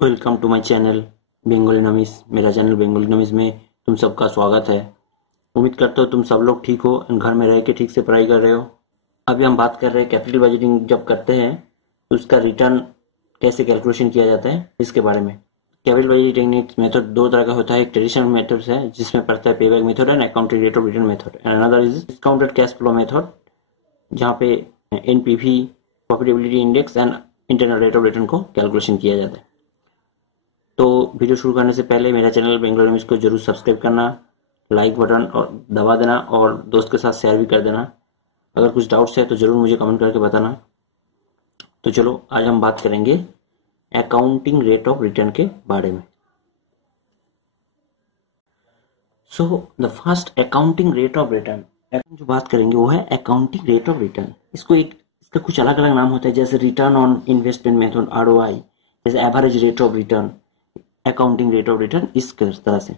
Welcome to my channel Bengolinomics. मेरा channel बेंगोलिनोमिक्स में तुम सबका स्वागत है। उम्मीद करता हूँ तुम सब लोग ठीक हो, घर में रह के ठीक से पढ़ाई कर रहे हो। अभी हम बात कर रहे हैं कैपिटल बजटिंग जब करते हैं तो उसका रिटर्न कैसे कैलकुलेशन किया जाता है इसके बारे में। कैपिटल बजटिंग मेथड दो तरह का होता है। एक ट्रेडिशनल मेथड है जिसमें पड़ता है payback method and accounting rate of return method, and another is discounted cash flow method जहाँ पे NPV, profitability index and internal rate of return को कैलकुलेशन किया जाता है। तो वीडियो शुरू करने से पहले मेरा चैनल बेंगलोर को जरूर सब्सक्राइब करना, लाइक बटन और दबा देना और दोस्त के साथ शेयर भी कर देना। अगर कुछ डाउट्स है तो जरूर मुझे कमेंट करके बताना। तो चलो आज हम बात करेंगे अकाउंटिंग रेट ऑफ रिटर्न के बारे में। So the first accounting rate of return जो बात करेंगे वो है अकाउंटिंग रेट ऑफ रिटर्न। इसका कुछ अलग अलग नाम होता है, जैसे return on investment method ROI, जैसे average rate of return, accounting rate of return, इस तरह से।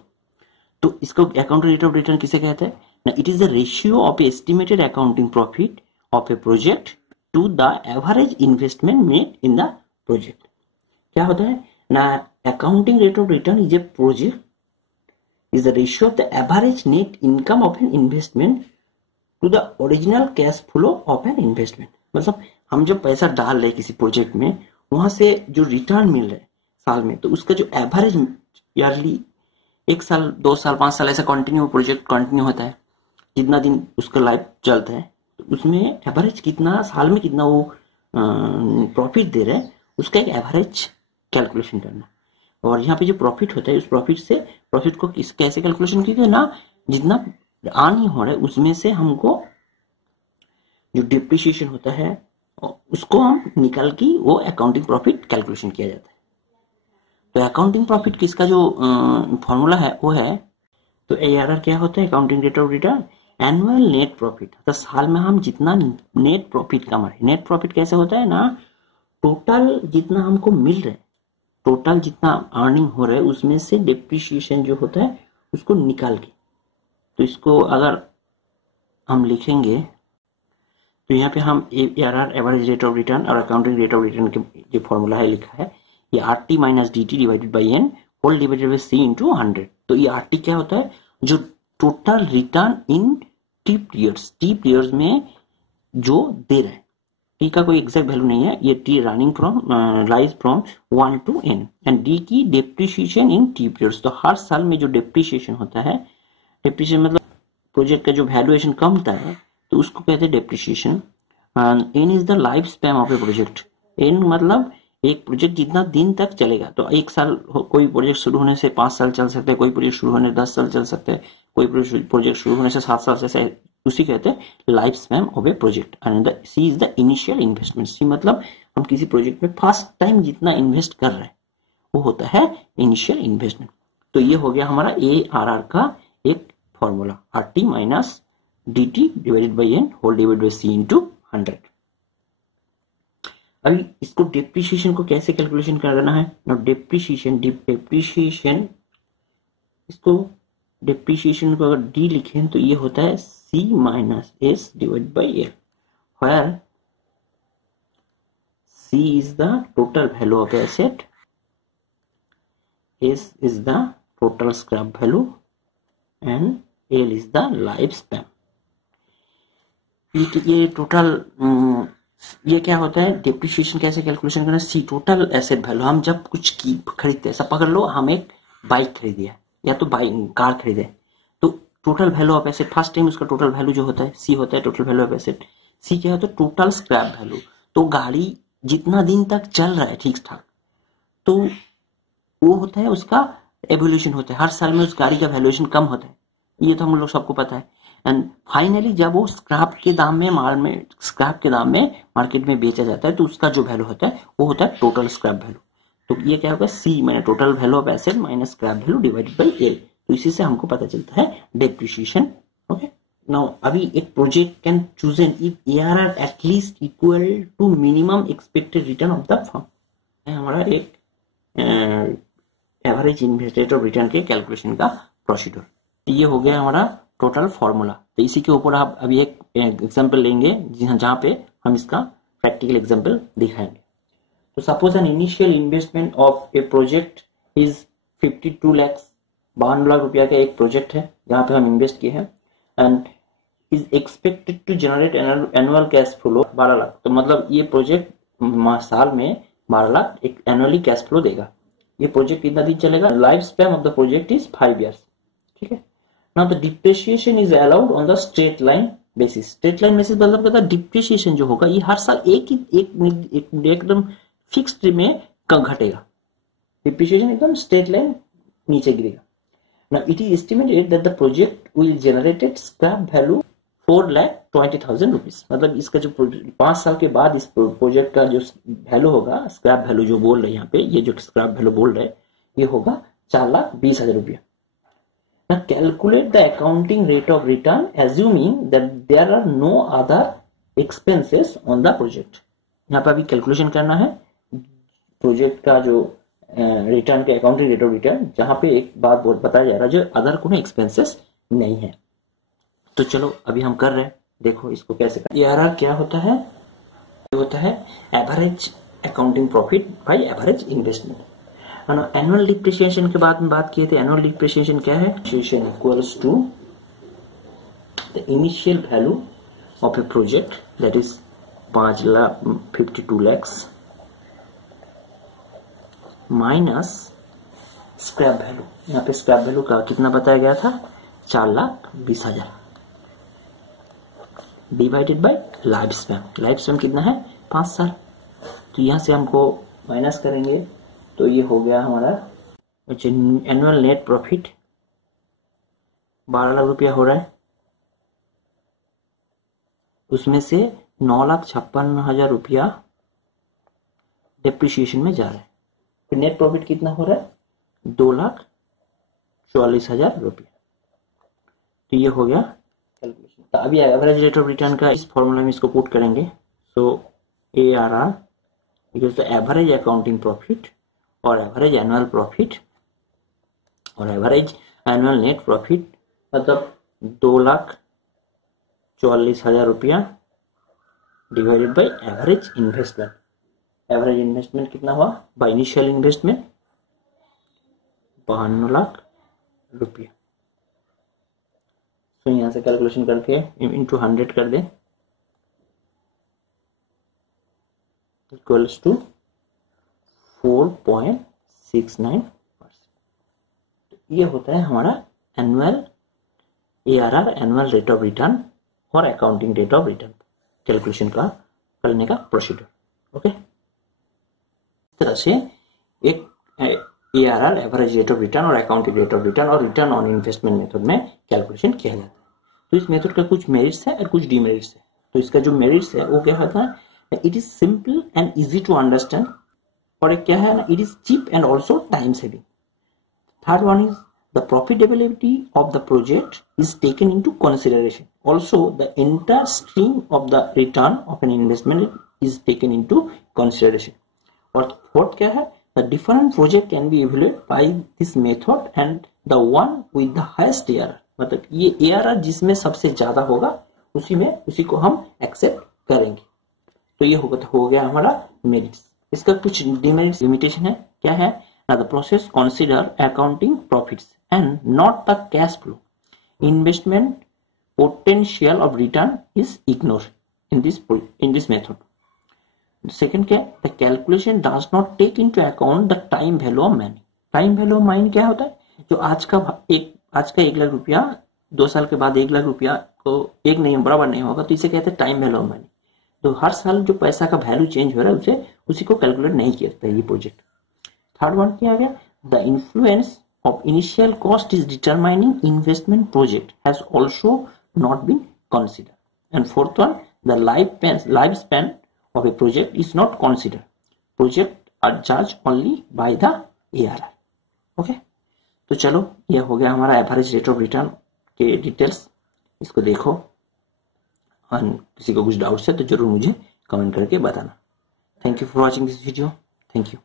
तो इसको अकाउंटिंग रेट ऑफ रिटर्न किसे कहते हैं ना, it is the ratio of estimated accounting profit of a project to the average investment made in the project. क्या होता है ना, accounting rate of return is a project is the ratio of the average net income of an investment to the original cash flow of an investment. मतलब हम जब पैसा डाल रहे किसी प्रोजेक्ट में, वहां से जो रिटर्न मिल रहा है साल में, तो उसका जो एवरेज ईयरली 1 साल 2 साल 5 साल ऐसा कंटिन्यू प्रोजेक्ट कंटिन्यू होता है, जितना दिन उसका लाइफ चलता है, तो उसमें एवरेज कितना साल में कितना वो प्रॉफिट दे रहा है, उसका एक एवरेज कैलकुलेशन करना। और यहाँ पे जो प्रॉफिट होता है, उस प्रॉफिट को कैसे कैलकुलेशन की ना, जितना अर्न हो रहा है उसमें से हमको जो डिप्रिसिएशन होता है उसको हम निकाल के वो अकाउंटिंग प्रॉफिट कैलकुलेशन किया जाता है। तो अकाउंटिंग प्रॉफिट किसका जो फॉर्मूला है वो है, तो ARR क्या होता है, accounting rate of return annual net profit. तो साल में हम जितना नेट प्रॉफिट कमा रहे, नेट प्रॉफिट कैसे होता है ना, टोटल जितना हमको मिल रहा है, टोटल जितना अर्निंग हो रहा है उसमें से डिप्रिसिएशन जो होता है उसको निकाल के। तो इसको अगर हम लिखेंगे तो यहाँ पे हम ARR average rate of return और अकाउंटिंग रेट ऑफ रिटर्न के जो फॉर्मूला है लिखा है, ये RT minus DT divided by N whole divided by C into 100। तो ये RT क्या होता है, जो total return in T periods में जो दे रहा है। T का कोई एग्जैक्ट वैल्यू नहीं है, ये T running from rise from 1 to N, and D की डेप्रिसिएशन इन टी पीरियड्स। तो हर साल में जो डेप्रिसिएशन होता है, डेप्रिसिएशन मतलब प्रोजेक्ट का जो वैल्यूएशन कम होता है, तो उसको कहते हैं depreciation. N is the life span of a project. N मतलब एक प्रोजेक्ट जितना दिन तक चलेगा। तो 1 साल, कोई प्रोजेक्ट शुरू होने से 5 साल चल सकते हैं, कोई प्रोजेक्ट शुरू होने 10 साल चल सकते हैं, कोई प्रोजेक्ट शुरू होने से 7 साल से, उसी कहते हैं life span of a project. And C is the initial investment. C मतलब हम किसी प्रोजेक्ट में फर्स्ट टाइम जितना इन्वेस्ट कर रहे हैं वो होता है इनिशियल इन्वेस्टमेंट। तो ये हो गया हमारा ARR का एक formula, RT minus DT divided by N whole divided by C into 100। अभी इसको डेप्रिसिएशन को कैसे कैलकुलेशन करना है ना, डेप्रिसिएशन इसको डेप्रिसिएशन को अगर D लिखें तो ये होता है C minus S divided by L, where C is the total value of asset, S is the total scrap value and L is the life span. ये टोटल ये क्या होता है, डेप्रिसिएशन कैसे कैलकुलेशन करना, C टोटल एसेट वैल्यू। हम जब कुछ खरीदते हैं, सब पकड़ लो हम एक बाइक खरीदे या तो कार खरीदे, तो total value of asset first time उसका टोटल वैल्यू जो होता है C होता है total value of asset. C क्या होता है, टोटल स्क्रैप वैल्यू। तो गाड़ी जितना दिन तक चल रहा है ठीक ठाक, तो वो होता है उसका एवोल्यूशन होता है, हर साल में उस गाड़ी का वैल्यूएशन कम होता है, ये तो हम लोग सबको पता है। एंड फाइनली जब वो स्क्रैप के दाम में मार्केट में बेचा जाता है, तो उसका जो वैल्यू होता है वो होता है टोटल स्क्रैप वैल्यू। तो ये क्या होगा, C minus total value of asset minus scrap value divided by L। तो इसी से हमको पता चलता है डेप्रिसिएशन। ओके, नाउ अभी एक project can choose an if ARR at least equal to minimum expected return of the firm. हमारा एक एवरेज इन्वेस्टेड ऑफ रिटर्न के कैलकुलेशन का प्रोसीड्यूर। ये हो गया हमारा टोटल फॉर्मूला। तो इसी के ऊपर आप अभी एक एग्जांपल लेंगे जहां पे हम इसका प्रैक्टिकल एग्जांपल दिखाएंगे। तो suppose an initial investment of a project is 52 lakh, 52 lakh रुपया का एक प्रोजेक्ट है यहाँ पे हम इन्वेस्ट किए हैं, and is expected to generate annual cash flow 12 lakh. तो मतलब ये प्रोजेक्ट साल में 12 लाख एक एनुअली कैश फ्लो देगा। ये प्रोजेक्ट कितना दिन चलेगा? Life span of the project is 5 years। ठीक है, now the depreciation is allowed on the straight line basis. Straight line basis मतलब कहता है डिप्रिसिएशन जो होगा ये हर साल एकदम फिक्स्ड में घटेगा। डिप्रिसिएशन एकदम स्ट्रेट लाइन नीचे गिरेगा। Now it is estimated that the project will generated scrap value 4,20,000 rupees. मतलब इसका जो 5 साल के बाद इस प्रोजेक्ट का जो वैल्यू होगा, स्क्रैप वैल्यू जो बोल रहे हैं यहाँ पे, ये जो स्क्रैप वैल्यू बोल रहे हैं ये होगा 4,20,000 रुपया। Now calculate the accounting rate of return assuming that there are no other expenses on the project। यहाँ पे अभी कैलकुलेशन करना है प्रोजेक्ट का जो रिटर्न के अकाउंटिंग रेट ऑफ रिटर्न, जहां पे एक बात बताया जा रहा है जो अदर कोनो एक्सपेंसेस नहीं है। तो चलो अभी हम कर रहे हैं, देखो इसको कैसे कर। ARR क्या होता है? ये होता है average accounting profit by average investment. Annual depreciation के बाद में बात किए थे। एनुअल डिप्रिसिएशन क्या है? Depreciation equals to the initial value of a project that is 5,52 lakh minus scrap value. यहाँ पे स्क्रैप वैल्यू का कितना बताया गया था? 4,20,000 divided by life span. Life span कितना है? 5 साल। तो यहां से हमको माइनस करेंगे तो ये हो गया हमारा एनुअल नेट प्रॉफिट 12 लाख रुपया हो रहा है, उसमें से 9,56,000 रुपया डिप्रिसिएशन में जा रहा है। तो नेट प्रॉफिट कितना हो रहा है? 2,44,000 रुपया। तो ये हो गया कैलकुलेशन। तो अभी एवरेज रेट ऑफ रिटर्न का इस फॉर्मूला में इसको पुट करेंगे। सो ARR equals the average accounting profit और एवरेज एनुअल प्रॉफिट और एवरेज एनुअल नेट प्रॉफिट, मतलब 2,44,000 रुपया divided by average investment. Average investment कितना हुआ? बाय इनिशियल इन्वेस्टमेंट 52 लाख रुपया। तो यहां से कैलकुलेशन करके इंटू 100 कर दे, इक्वल्स टू 4.69%। ये होता है हमारा annual ARR, annual rate of return और accounting rate of return calculation का करने का प्रोसीजर। ओके, इस तरह से एक ARR, average rate of return और अकाउंटिंग रेट ऑफ रिटर्न और रिटर्न ऑन इन्वेस्टमेंट मेथड में कैलकुलेशन किया जाता है। तो इस मेथड का कुछ मेरिट्स है और कुछ डीमेरिट्स है। तो इसका जो मेरिट्स है वो क्या होता है? It is simple and easy to understand, और एक क्या है ना, it is cheap and also time saving. Third one is the profitability of the project is taken into consideration, also the entire stream of the return of an investment is taken into consideration. और fourth क्या है? The different project can be evaluated by this method and the one with the highest ARR, मतलब ये ARR जिसमें सबसे ज्यादा होगा उसी को हम एक्सेप्ट करेंगे। तो ये हो गया हमारा मेरिट्स। इसका कुछ डिमेरिट्स, लिमिटेशन है। क्या है ना? The process consider accounting profits and not the cash flow. Investment potential of return is ignore in this method. Second क्या? The calculation does not take into account the time value of money. Time value of money क्या होता है? जो आज का 1 लाख रुपया 2 साल के बाद 1 लाख रुपया को एक नहीं बराबर नहीं होगा, तो इसे कहते हैं टाइम वैल्यू ऑफ मनी। तो हर साल जो पैसा का वैल्यू चेंज हो रहा है उसी को कैलकुलेट नहीं किया जाता ये प्रोजेक्ट। थर्ड वन क्या आ गया? The influence of initial cost is determining investment project has also not been consider. And fourth one, the life span of a project is not consider. Project are जज only by the ARR। Okay, तो चलो ये हो गया हमारा average rate of return के details. इसको देखो, और किसी को कुछ डाउट्स है तो जरूर मुझे कमेंट करके बताना। Thank you for watching this video. Thank you.